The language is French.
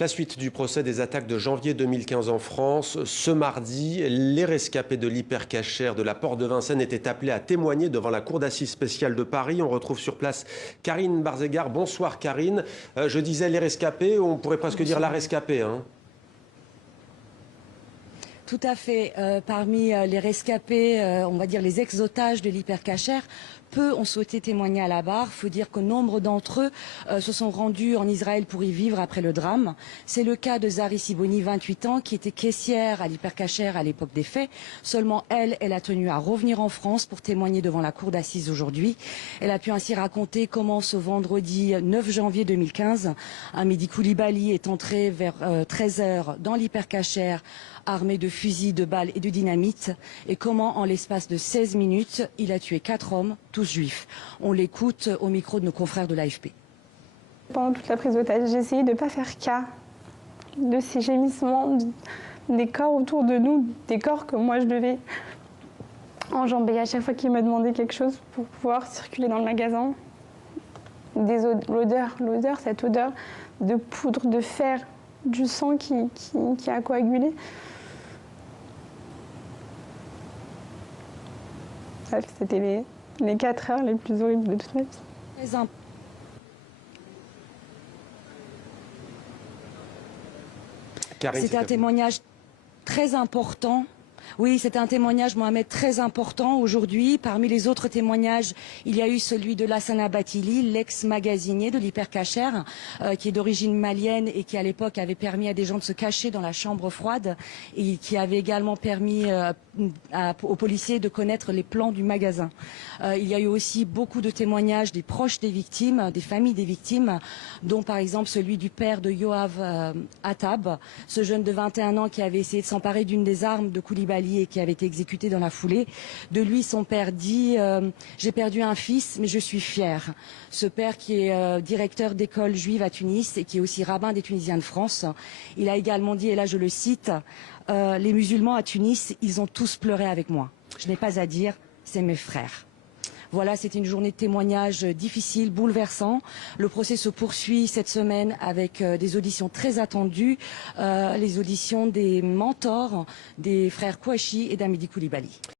La suite du procès des attaques de janvier 2015 en France. Ce mardi, les rescapés de l'hypercachère de la Porte de Vincennes étaient appelés à témoigner devant la Cour d'assises spéciale de Paris. On retrouve sur place Karine Barzegard. Bonsoir Karine. Je disais les rescapés, on pourrait presque dire la rescapée. Tout à fait. Parmi les rescapés, on va dire les ex-otages de l'hypercachère, peu ont souhaité témoigner à la barre. Il faut dire que nombre d'entre eux se sont rendus en Israël pour y vivre après le drame. C'est le cas de Zari Siboni, 28 ans, qui était caissière à l'hypercachère à l'époque des faits. Seulement elle a tenu à revenir en France pour témoigner devant la cour d'assises aujourd'hui. Elle a pu ainsi raconter comment ce vendredi 9 janvier 2015, un Mehdi Koulibaly est entré vers 13 h dans l'hypercachère armé de fusils, de balles et de dynamite, et comment en l'espace de 16 minutes, il a tué 4 hommes, tous juifs. On l'écoute au micro de nos confrères de l'AFP. Pendant toute la prise d'otage, j'ai essayé de ne pas faire cas de ces gémissements, des corps autour de nous, des corps que moi je devais enjamber à chaque fois qu'il me demandait quelque chose pour pouvoir circuler dans le magasin. L'odeur, cette odeur de poudre, de fer, du sang qui a coagulé. Bref, c'était les 4 heures les plus horribles de toute ma vie. C'était un témoignage très important. Oui, c'était un témoignage, Mohamed, très important aujourd'hui. Parmi les autres témoignages, il y a eu celui de Lassana Bathily, l'ex-magasinier de l'hypercachère, qui est d'origine malienne et qui à l'époque avait permis à des gens de se cacher dans la chambre froide et qui avait également permis aux policiers de connaître les plans du magasin. Il y a eu aussi beaucoup de témoignages des proches des victimes, des familles des victimes, dont par exemple celui du père de Yoav Attab, ce jeune de 21 ans qui avait essayé de s'emparer d'une des armes de Koulibaly et qui avait été exécuté dans la foulée. De lui, son père dit « J'ai perdu un fils, mais je suis fier ». Ce père qui est directeur d'école juive à Tunis et qui est aussi rabbin des Tunisiens de France, il a également dit, et là je le cite, « Les musulmans à Tunis, ils ont tous pleuré avec moi. Je n'ai pas à dire, c'est mes frères ». Voilà, c'était une journée de témoignage difficile, bouleversant. Le procès se poursuit cette semaine avec des auditions très attendues, les auditions des mentors des frères Kouachi et d'Amidi Koulibaly.